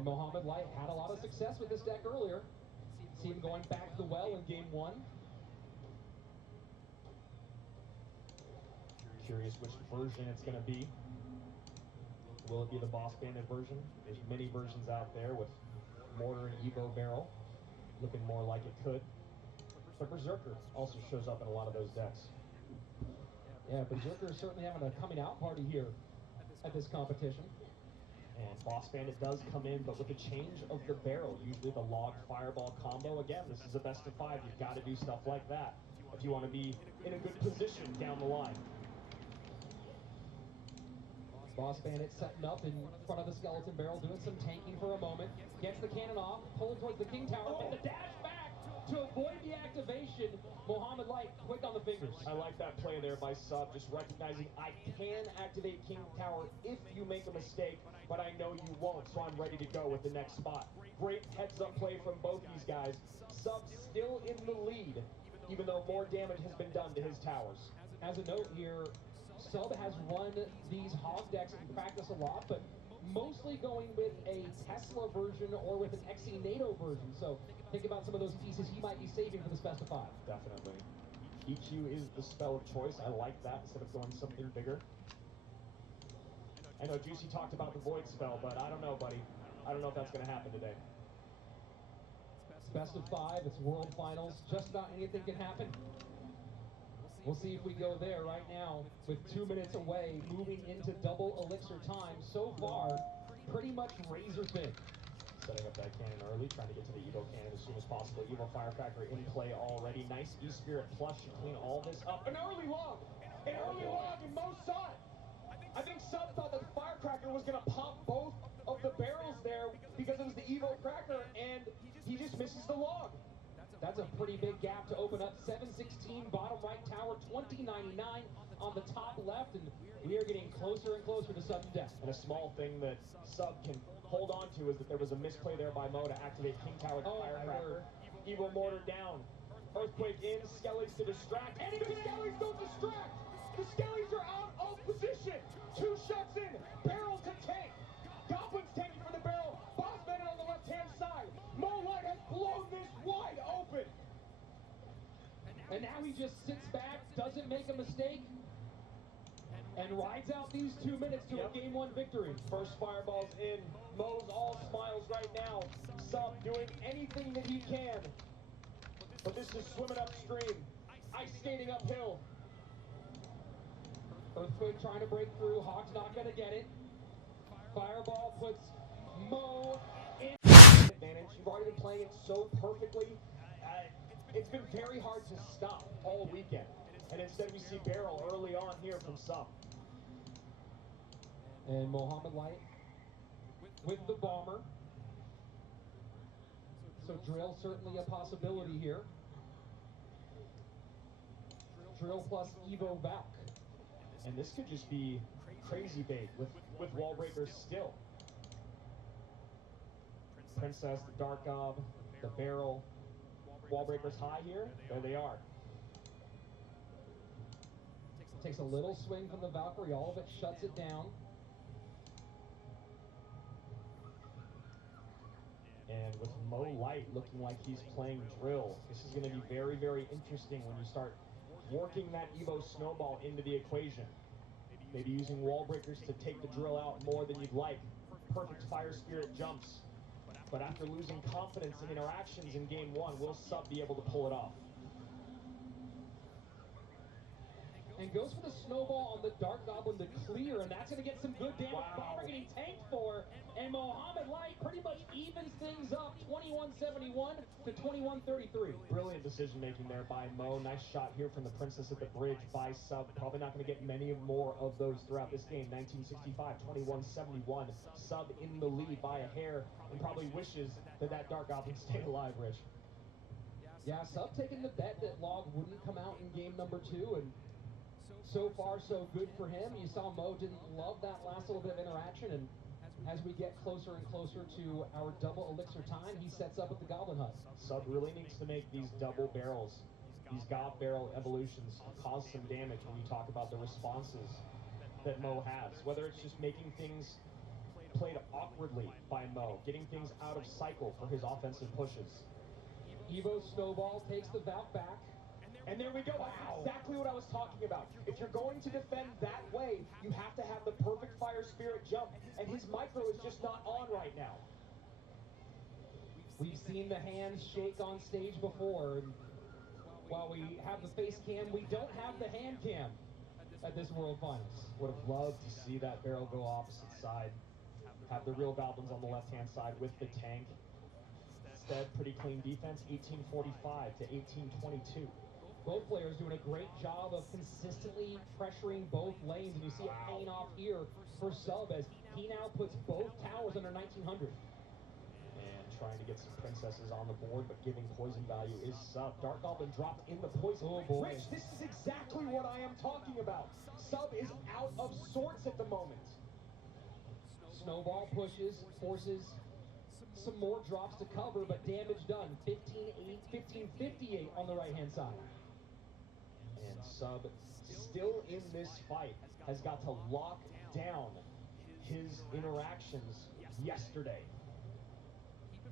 And Mohamed Light had a lot of success with this deck earlier. See him going back to the well in game one. Curious which version it's going to be. Will it be the Boss Bandit version? There's many versions out there with Mortar and Evo Barrel, looking more like it could. But Berserker also shows up in a lot of those decks. Yeah, Berserker is certainly having a coming out party here at this competition. And Boss Bandit does come in, but with a change of the barrel, usually the log fireball combo. Again, this is a best of 5. You've got to do stuff like that if you want to be in a good position down the line. Boss Bandit setting up in front of the skeleton barrel, doing some tanking for a moment. Gets the cannon off, pulling towards the King Tower, and the dash back to avoid the activation. Mohamed Light quick on the fingers. I like that play there by Sub, just recognizing I can activate King Tower if you make a mistake, but I know you won't, so I'm ready to go with the next spot. Great heads-up play from both these guys. Sub still in the lead, even though more damage has been done to his towers. As a note here, Sub has run these hog decks in practice a lot, but mostly going with a Tesla version or with an XE NATO version. So think about some of those pieces he might be saving for this best of 5. Definitely. Kichu is the spell of choice. I like that instead of going something bigger. I know Juicy talked about the Void spell, but I don't know, buddy. I don't know if that's going to happen today. It's best of 5. It's World Finals. Just about anything can happen. We'll see if we go there right now with 2 minutes away, moving into double elixir time. So far, pretty much razor thin. Setting up that cannon early, trying to get to the Evo cannon as soon as possible. Evo Firecracker in play already. Nice E-Spirit flush to clean all this up. An early log! An early log, and Mo saw it! I think Sub thought that the Firecracker was going to pop both of the barrels there because it was the Evo Cracker, and he just misses the log. That's a pretty big gap to open up. 716 bottom right tower, 2099 on the top left, and we are getting closer and closer to sudden death. And a small thing that Sub can hold on to is that there was a misplay there by Mo to activate King Tower Firecracker. Evo Mortar down. Earthquake in, Skellies to distract, and the Skellies don't distract! The Skellies are out of position! 2 shots in, barrel to tank. Goblin's tanking for the barrel. Boss Bandit on the left-hand side. Mo Light has blown this wide open. And now he just sits back, doesn't make a mistake, and rides out these 2 minutes to a game 1 victory. First fireball's in. Mo's all smiles right now. Sub doing anything that he can. But this is swimming upstream. Ice skating uphill. Earthquake trying to break through. Hawk's not going to get it. Fireball puts Mo in. Advantage. You've already been playing it so perfectly. It's been very hard to stop all weekend. And instead we see barrel early on here from Sub. And Mohamed Light with the bomber. So drill certainly a possibility here. Drill plus Evo Valk. And this could just be crazy bait with wall breakers still. Princess, the Dark Gob, the barrel. Wall breakers high here. There they are. Takes a little swing from the Valkyrie. All of it shuts it down. And with Mo Light looking like he's playing drill, this is going to be very, very interesting when you start working that Evo snowball into the equation. Maybe using wall breakers to take the drill out more than you'd like. Perfect Fire Spirit jumps. But after losing confidence in interactions in game 1, will Sub be able to pull it off? And goes for the snowball on the Dark Goblin to clear, and that's going to get some good damage. Wow. Bomber getting tanked for, and Mohamed Light pretty much evens things up, 21-71 to 21-33. Brilliant decision making there by Mo. Nice shot here from the Princess at the bridge by Sub. Probably not going to get many more of those throughout this game. 1965, 21-71. Sub in the lead by a hair, and probably wishes that that Dark Goblin stayed alive, Rich. Yeah, Sub taking the bet that Log wouldn't come out in game number 2, and so far so good for him. You saw Mo didn't love that last little bit of interaction, and as we get closer and closer to our double elixir time, he sets up with the Goblin Hut. Sub really needs to make these double barrels, these Gob barrel evolutions, cause some damage when you talk about the responses that Mo has. Whether it's just making things played awkwardly by Mo, getting things out of cycle for his offensive pushes. Evo Snowball takes the Valk back. And there we go. Wow. That's exactly what I was talking about. If you're going to defend that way, you have to have the perfect Fire Spirit jump. And his micro is just not on right now. We've seen the hands shake on stage before. And while we have the face cam, we don't have the hand cam at this World Finals. Would have loved to see that barrel go opposite side. Have the real goblins on the left-hand side with the tank. Instead, pretty clean defense, 1845 to 1822. Both players doing a great job of consistently pressuring both lanes, and you see it paying off here for Sub as he now puts both towers under 1900. And trying to get some princesses on the board, but giving poison value is Sub. Dark Goblin dropped in the poison. Oh boy. Rich, this is exactly what I am talking about. Sub is out of sorts at the moment. Snowball pushes, forces some more drops to cover, but damage done. 15-58 on the right-hand side. And Sub, still in this fight, has got to lock down his interactions yesterday.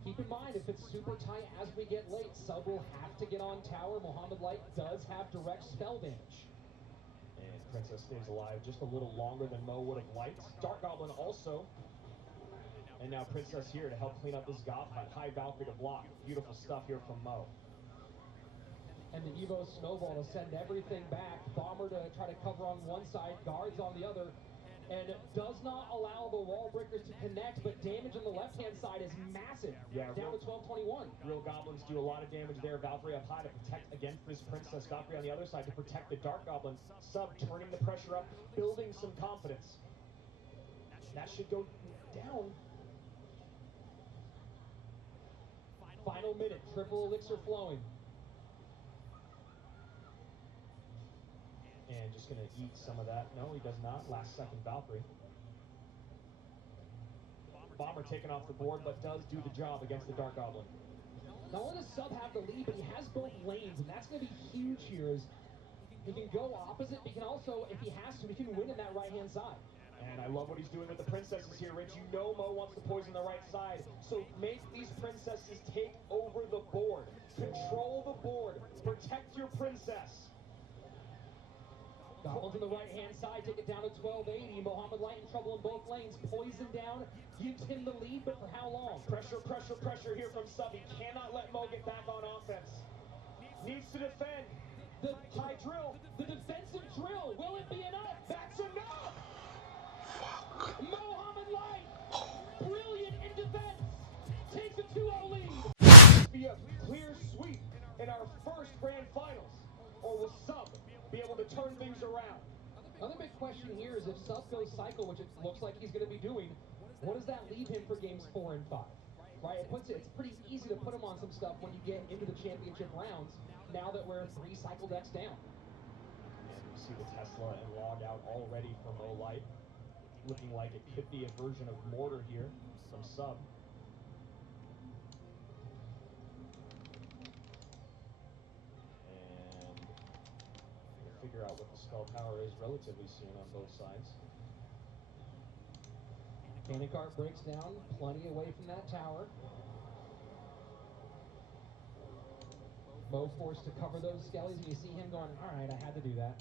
Keep in mind, if it's super tight as we get late, Sub will have to get on tower. Mohamed Light does have direct spell damage. And Princess stays alive just a little longer than Mo would have liked. Dark Goblin also. And now Princess here to help clean up this Goth fight. High Valkyrie to block. Beautiful stuff here from Mo. And the Evo Snowball to send everything back. Bomber to try to cover on one side, guards on the other. And does not allow the wall breakers to connect, but damage on the left-hand side is massive. Yeah, down to 1221. Real Goblins do a lot of damage there. Valkyrie up high to protect against this Princess. Valkyrie on the other side to protect the Dark Goblin. Sub turning the pressure up, building some confidence. That should go down. Final minute, triple elixir flowing. And just going to eat some of that. No, he does not. Last second Valkyrie. Bomber taken off the board, but does do the job against the Dark Goblin. Not only does Sub have the lead, but he has both lanes, and that's going to be huge here. As he can go opposite, but he can also, if he has to, he can win in that right-hand side. And I love what he's doing with the princesses here, Rich. You know Mo wants to poison the right side, so make these princesses take over the board. Control the board. Protect your princess. Goblins on the right-hand side take it down to 1280. Mohamed Light in trouble in both lanes. Poison down, gives him the lead, but for how long? Pressure, pressure, pressure here from Sub. He cannot let Mo get back on offense. Needs to defend. The high drill, the defensive drill. Will it be enough? That's enough! Mohamed Light, brilliant in defense, takes a 2-0 lead. Be a clear sweep in our first grand finals, or will Sub be able to turn things around? Another big question here is if Sub goes cycle, which it looks like he's going to be doing, what does that leave him for games 4 and 5? Right, it's pretty easy to put him on some stuff when you get into the championship rounds, now that we're 3 cycle decks down. And we see the Tesla and log out already from Mo Light. Looking like it could be a version of Mortar here from Sub. And we'll figure out what the spell power is relatively soon on both sides. Cannon cart breaks down, plenty away from that tower. Mo forced to cover those skellies, and you see him going, all right, I had to do that.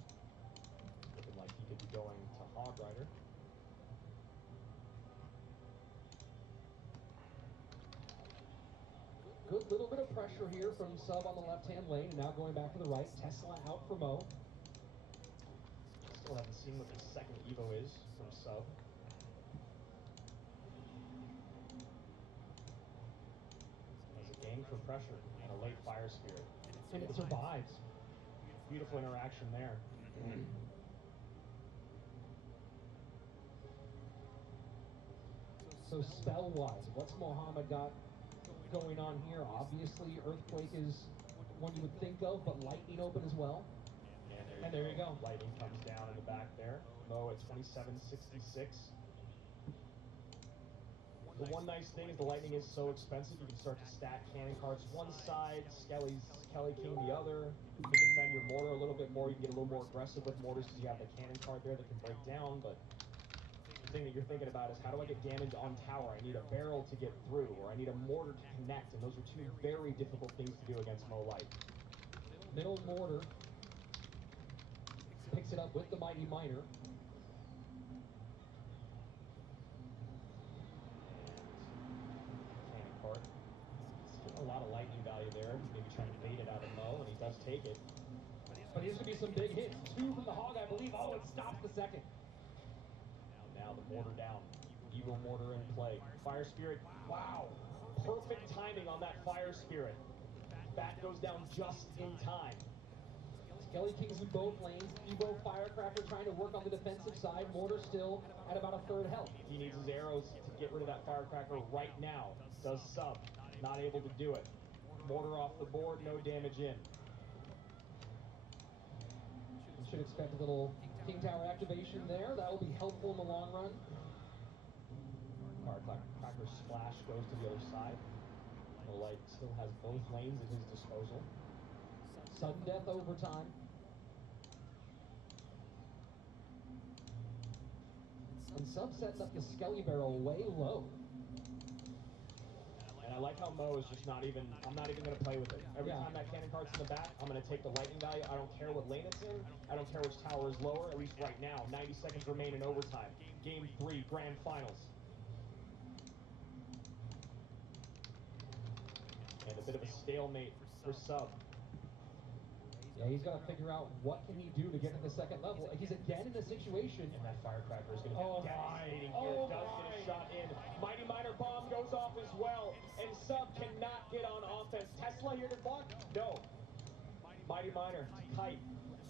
Looking like he could be going to Hog Rider. Good little bit of pressure here from Sub on the left-hand lane, and now going back to the right. Tesla out for Mo. Still haven't seen what the second Evo is from Sub. As a game for pressure and a late Fire Spirit. And it survives. Beautiful interaction there. So spell-wise, what's Mohamed got going on here? Obviously, Earthquake is one you would think of, but Lightning open as well. And there you go. Lightning comes down in the back there. Mo at 2766. The one nice thing is the Lightning is so expensive, you can start to stack cannon cards one side, Kelly King the other. You can defend your mortar a little bit more. You can get a little more aggressive with mortars because you have the cannon card there that can break down, but the thing that you're thinking about is how do I get damage on tower? I need a barrel to get through, or I need a mortar to connect, and those are two very difficult things to do against Mo Light. Middle mortar picks it up with the Mighty Miner. Cannon cart. Still a lot of lightning value there. Maybe trying to bait it out of Mo, and he does take it. But here's going to be some big hits. 2 from the Hog, I believe. Oh, it stops the second. Now the mortar down. Evil mortar in play. Fire Spirit. Wow. Perfect timing on that Fire Spirit. Bat goes down just in time. Skelly Kings in both lanes. Evo Firecracker trying to work on the defensive side. Mortar still at about a third health. He needs his arrows to get rid of that Firecracker right now. Does sub. Not able to do it. Mortar off the board. No damage in. You should expect a little King Tower activation there. That will be helpful in the long run. Firecracker splash goes to the other side. Mo Light still has both lanes at his disposal. Sudden death overtime. And Sub setting up the Skelly Barrel way low. And I like how Mo is just not even, I'm not even going to play with it. Every time that cannon cart's in the back, I'm going to take the lightning value. I don't care what lane it's in. I don't care which tower is lower, at least right now. 90 seconds remain in overtime. Game 3, grand finals. And a bit of a stalemate for Sub. Yeah, he's got to figure out what can he do to get to the second level. He's again in a situation. And that Firecracker is going to be devastating here. Does get a shot in. Mighty Miner bomb goes off as well. And Sub cannot get on offense. Tesla here to block? No. Mighty Miner, kite,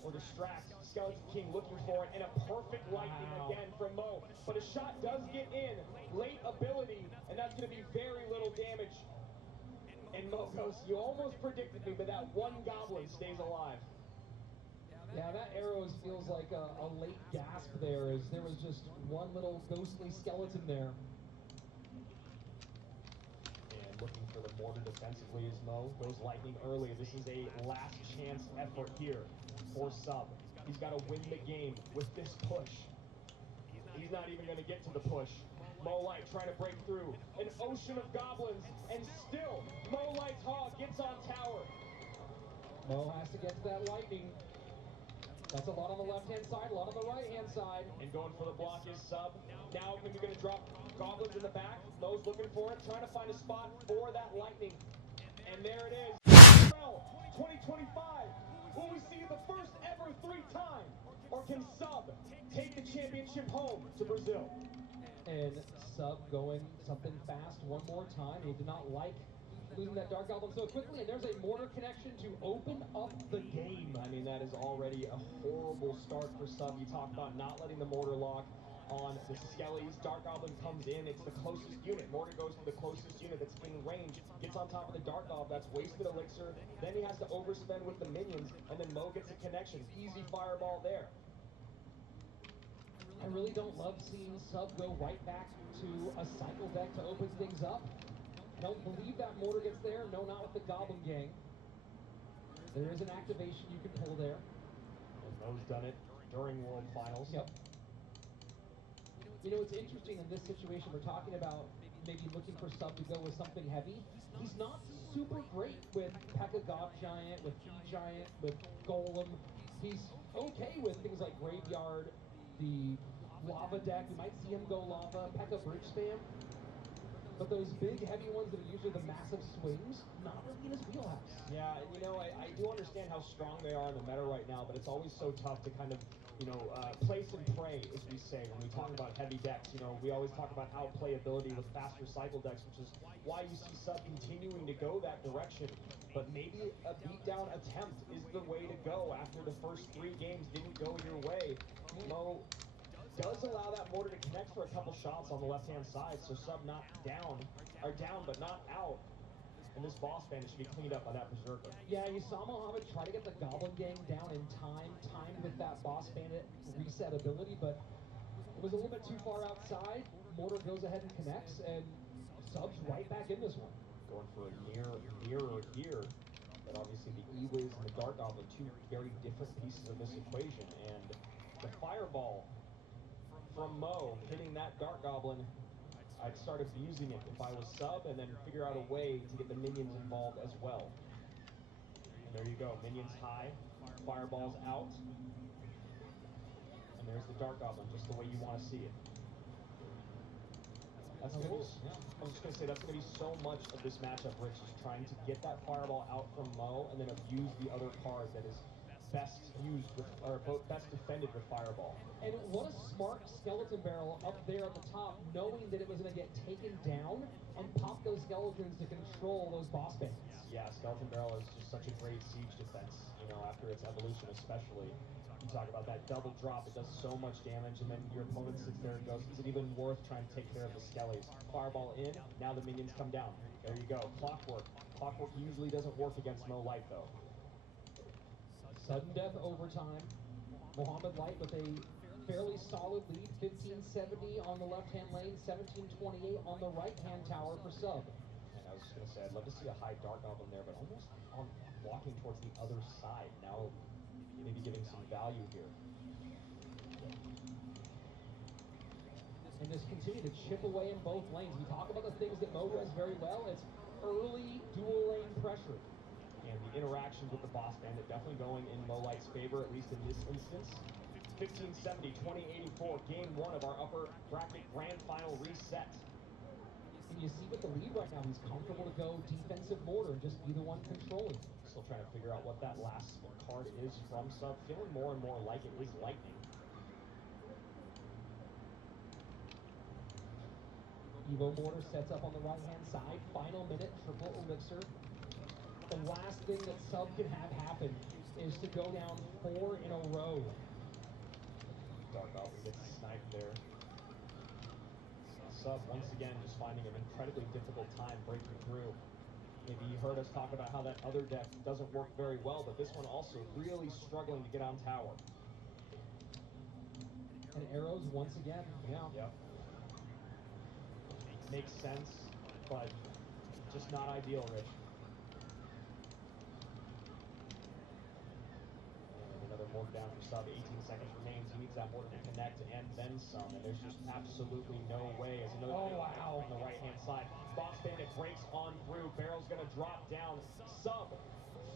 or distract. Skeleton King looking for it. And a perfect lightning again from Mo. But a shot does get in. Late ability. And that's going to be very little damage. And Mo goes, you almost predicted me, but that one goblin stays alive. Yeah, that arrows feels like a late gasp there, as there was just one little ghostly skeleton there. And looking for the mortar defensively is Mo. Goes lightning early. This is a last chance effort here for Sub. He's got to win the game with this push. He's not even going to get to the push. Mo Light trying to break through. An ocean of goblins, and still Mo Light's Hog gets on tower. Mo has to get to that lightning. That's a lot on the left-hand side, a lot on the right-hand side. And going for the block is Sub. Now maybe going to drop goblins in the back. Mo's looking for it, trying to find a spot for that lightning. And there it is. 2025. Will we see the first ever 3-time? Or can Sub take the championship home to Brazil? And Sub going something fast one more time. He did not like losing that Dark Goblin so quickly, and there's a mortar connection to open up the game. I mean, that is already a horrible start for Sub. You talk about not letting the mortar lock on the Skellies. Dark Goblin comes in, it's the closest unit. Mortar goes to the closest unit that's in range, gets on top of the Dark Goblin, that's wasted elixir. Then he has to overspend with the minions, and then Mo gets a connection. Easy fireball there. I really don't love seeing Sub go right back to a cycle deck to open things up. I don't believe that mortar gets there. No, not with the Goblin Gang. There is an activation you can pull there. And Mo's done it during World Finals. Yep. You know, it's interesting in this situation. We're talking about maybe looking for Sub to go with something heavy. He's not super great with P.E.K.K.A God Giant, with E-Giant, with Golem. He's okay with things like Graveyard, the Lava deck. We might see him go Lava, P.E.K.K.A Bridge Spam. But those big, heavy ones that are usually the massive swings, not really in his wheelhouse. Yeah, and you know, I do understand how strong they are in the meta right now, but it's always so tough to kind of, you know, place and pray, as we say, when we talk about heavy decks. You know, we always talk about outplayability with faster cycle decks, which is why you see Sub continuing to go that direction. But maybe a beatdown attempt is the way to go after the first 3 games didn't go your way. Mo does allow that mortar to connect for a couple shots on the left-hand side, so Sub not down, or down but not out. And this boss bandit should be cleaned up by that Berserker. Yeah, you saw Mohammed try to get the Goblin Gang down in time, timed with that boss bandit reset ability, but it was a little bit too far outside. Mortar goes ahead and connects, and Sub's right back in this one. Going for a mirror here. But obviously the E-Wiz and the Dark Goblin, 2 very different pieces of this equation. And the fireball from Mo, hitting that Dart Goblin. I'd start abusing it if I was sub, and then figure out a way to get the minions involved as well. And there you go, minions high, fireballs out. And there's the Dart Goblin, just the way you want to see it. That's gonna be, I was just gonna say, that's gonna be so much of this matchup, Rich, is trying to get that fireball out from Mo and then abuse the other card that is best used with, or best defended with fireball. And what a smart skeleton barrel up there at the top, knowing that it was going to get taken down and pop those skeletons to control those boss bands. Yeah, skeleton barrel is just such a great siege defense, you know, after its evolution especially. You talk about that double drop, it does so much damage, and then your opponent sits there and goes, is it even worth trying to take care of the skellies? Fireball in, now the minions come down. There you go, Clockwork. Clockwork usually doesn't work against Mo Light though. Sudden death overtime. Mohamed Light with a fairly solid lead, 1570 on the left-hand lane, 1728 on the right-hand tower for sub. And I was just gonna say, I'd love to see a high Dart Goblin there, but almost on walking towards the other side. Now, maybe giving some value here. And just continue to chip away in both lanes. We talk about the things that Mo does very well. It's early dual lane pressure. And the interactions with the boss bandit definitely going in Mo Light's favor, at least in this instance. 1570, 2084, game one of our upper bracket grand final reset. And you see with the lead right now, he's comfortable to go defensive mortar and just be the one controlling. Still trying to figure out what that last card is from sub. Feeling more and more like it is lightning. Evo Mortar sets up on the right-hand side. Final minute, triple elixir. The last thing that sub can have happen is to go down 4 in a row. Dark Goblin gets sniped there. Sub, once again, just finding an incredibly difficult time breaking through. Maybe you heard us talk about how that other deck doesn't work very well, but this one also really struggling to get on tower. And arrows once again, yeah. Yep. Makes sense, but just not ideal, Rich. Mortar down for sub, 18 seconds remains. He needs that mortar to connect and then some. And there's just absolutely no way. As another wow. On the right-hand side. Boss Bandit breaks on through. Barrel's going to drop down. Sub,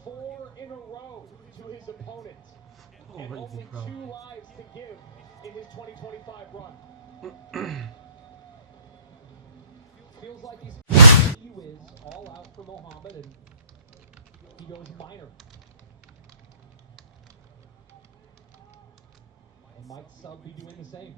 4 in a row to his opponent. And only 2 lives to give in his 2025 run. Feels like he's is all out for Mohamed, and he goes minor. Might sub be doing the same?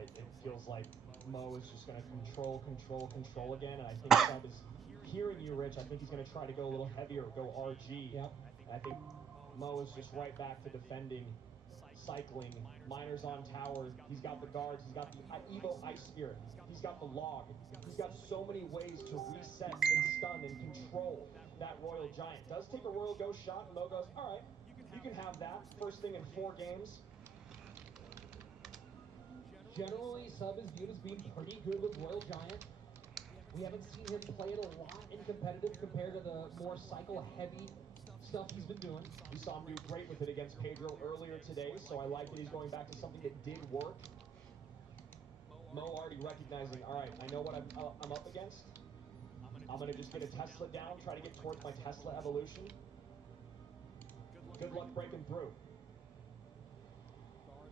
It feels like Mo is just going to control again, and I think sub is hearing you, Rich. I think he's going to try to go a little heavier, go RG. Yep. And I think Mo is just right back to defending, cycling. Miners on tower. He's got the guards. He's got the Evo Ice Spirit. He's got the log. He's got so many ways to reset and stun and control that Royal Giant. Does take a Royal Ghost shot, and Mo goes, all right, you can have that. First thing in 4 games. Generally, sub is viewed as being pretty good with Royal Giant. We haven't seen him play it a lot in competitive compared to the more cycle-heavy stuff he's been doing. We saw him do great with it against Pedro earlier today, so I like that he's going back to something that did work. Mo already recognizing, all right, I know what I'm up against. I'm going to just get a Tesla down, try to get towards my Tesla evolution. Good luck breaking through.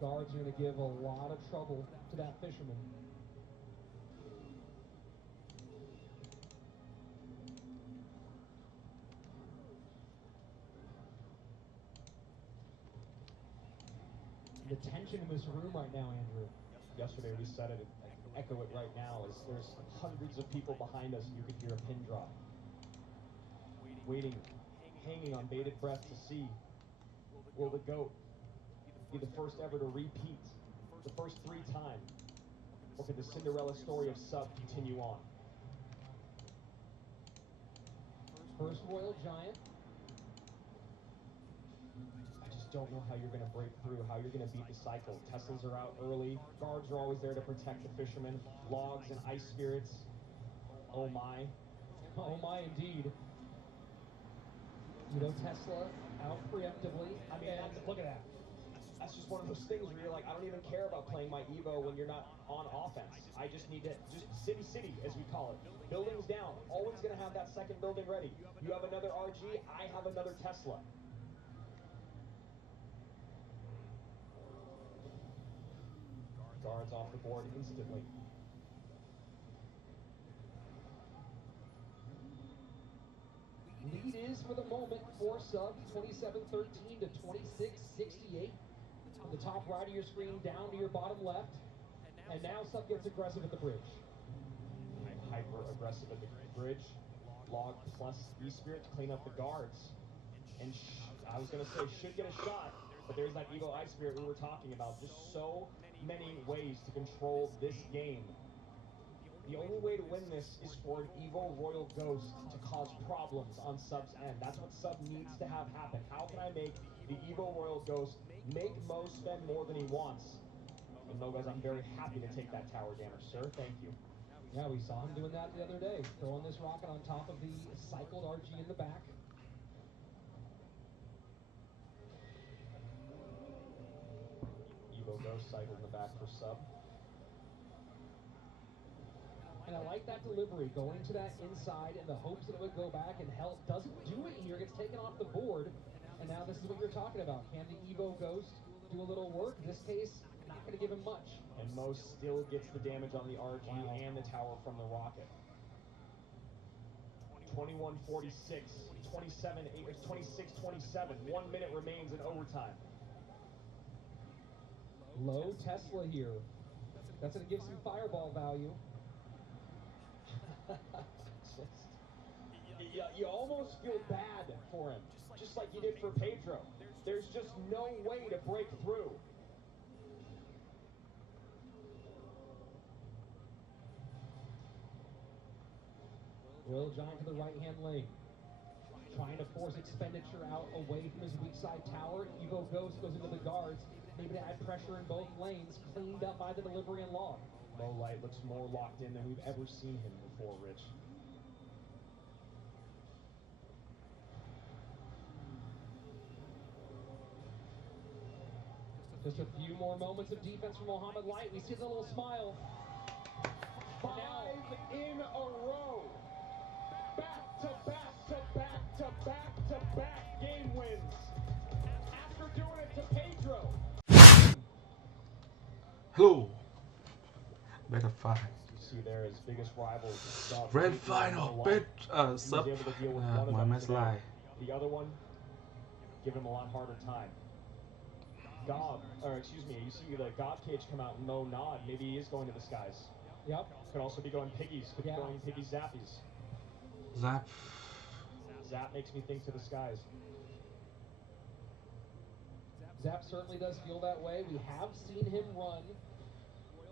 Guards are going to give a lot of trouble to that fisherman. The tension in this room right now, Andrew. Yesterday we said it, I can echo it right now, is there's hundreds of people behind us and you could hear a pin drop. Waiting, hanging on bated breath to see, will the GOAT be the first ever to repeat the first 3 times? Or could the Cinderella story of sub continue on? First Royal Giant. Don't know how you're going to break through, how you're going to beat the cycle. Teslas are out early. Guards are always there to protect the fishermen. Logs and ice spirits. Oh my. Oh my, indeed. You know, Tesla out preemptively. I mean, look at that. That's just one of those things where you're like, I don't even care about playing my Evo when you're not on offense. I just need to, just city, as we call it. Buildings down. Always going to have that second building ready. You have another RG, I have another Tesla. Guards off the board instantly. Lead is, for the moment, for Sub, 27-13 to 26-68. From the top right of your screen down to your bottom left. And now Sub gets aggressive at the bridge. Hyper aggressive at the bridge. Log plus E-Spirit to clean up the guards. And I was going to say should get a shot, but there's that Evo I-Spirit we were talking about. Just so many ways to control this game. The only way to win this is for an Evo Royal Ghost to cause problems on Sub's end. That's what Sub needs to have happen. How can I make the Evo Royal Ghost make Mo spend more than he wants? And Mo goes, I'm very happy to take that tower damage, sir. Thank you. Yeah, we saw him doing that the other day. Throwing this rocket on top of the cycled RG in the back. Evo Ghost cycled in the back for Sub. And I like that delivery, going to that inside in the hopes that it would go back and help. Doesn't do it here, gets taken off the board. And now this is what you're talking about. Can the Evo Ghost do a little work? In this case, not going to give him much. And Mo still gets the damage on the RG and the tower from the rocket. 21-46, 26-27. 1 minute remains in overtime. Low Tesla here. That's going to give some fireball value. You almost feel bad for him, just like you did for Pedro. There's just no way to break through. Royal Giant to the right-hand lane. Trying to force expenditure out away from his weak side tower. Evo Ghost goes into the guards. Maybe to add pressure in both lanes. Cleaned up by the delivery and log. Mo Light looks more locked in than we've ever seen him before, Rich. Just a few more moments of defense from Mohamed Light. We see the little smile. 5 in a row. Back to back to back to back to back game wins. After doing it to Pedro. Hello. Better five. You see there his biggest rivals. Red final. Bet sub. My mess lie. The other one, give him a lot harder time. You see the God Cage come out and Mo nod. Maybe he is going to the skies. Yep. Could also be going piggies. Could be going piggy zappies. Zap. Zap makes me think to the skies. Zap certainly does feel that way. We have seen him run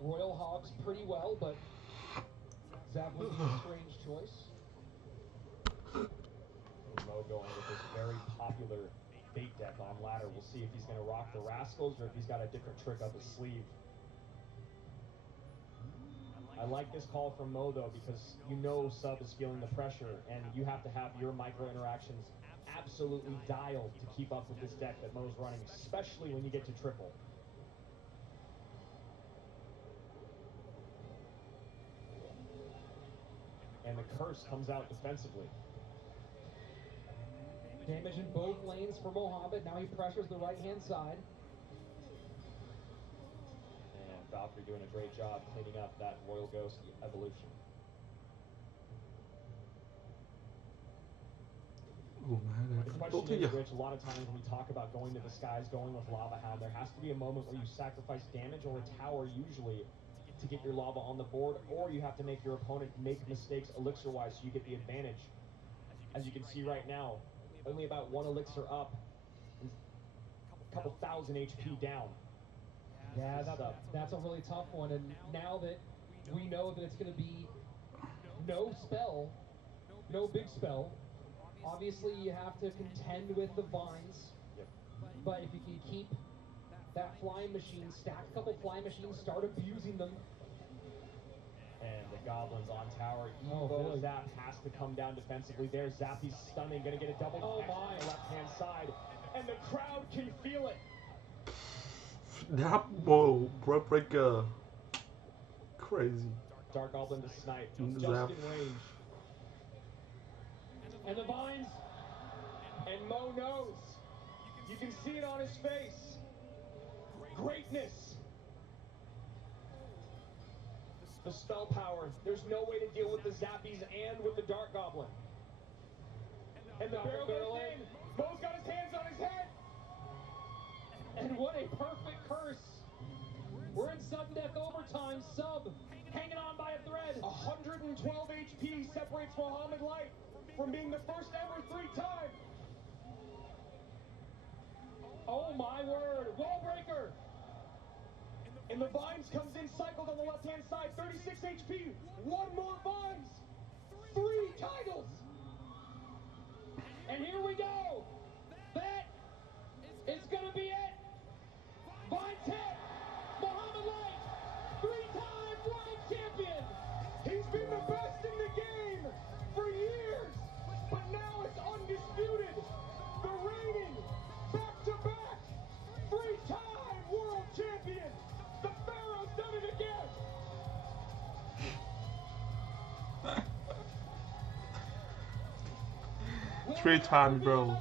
Royal Hogs pretty well, but Zap was a strange choice. Mo going with this very popular bait deck on ladder. We'll see if he's going to rock the Rascals or if he's got a different trick up his sleeve. I like this call from Mo, though, because you know Sub is feeling the pressure, and you have to have your micro interactions absolutely dialed to keep up with this deck that Mo's running, especially when you get to triple. And the curse comes out defensively. Damage in both lanes for Mohamed. Now he pressures the right-hand side. And Valkyrie doing a great job cleaning up that Royal Ghost evolution. Oh my The God. question is, Rich, a lot of times when we talk about going to the skies, going with Lava Hound, there has to be a moment where you sacrifice damage or a tower usually to get your lava on the board, or you have to make your opponent make mistakes elixir-wise so you get the advantage. As you can see right now, only about 1 elixir up, and a couple thousand HP down. Yeah, that's a really tough one. And now that we know that it's going to be no spell, no big spell, obviously you have to contend with the vines. Yep. But if you can keep that flying machine, stack a couple flying machines, start abusing them. And the Goblins on tower. Oh, Evo really? Zap has to come down defensively there. Zappy's stunning, gonna get a double on the left-hand side. and the crowd can feel it. That whoa, Bret Breaker. Crazy. Dark Goblin to snipe. Zap. Just in range. And the vines. And Mo knows. You can see it on his face. Greatness. The spell power. There's no way to deal with the Zappies and with the Dark Goblin. And the barrel goes in. Mo's got his hands on his head. And what a perfect curse. We're in sudden death overtime. Sub hanging on by a thread. 112 HP separates Mohammed Light from being the first ever 3-time. Oh my word. Wall breaker. And the Vines comes in cycled on the left-hand side. 36 HP. One more Vines. 3 titles. And here we go. That is going to be it. Vines hit. Mohammed Light, 3-time world champion. He's been the best in the game for years, but now it's undisputed. The reigning, back-to-back, 3-time world champion. The Pharaoh's done it again. Three-time, bro.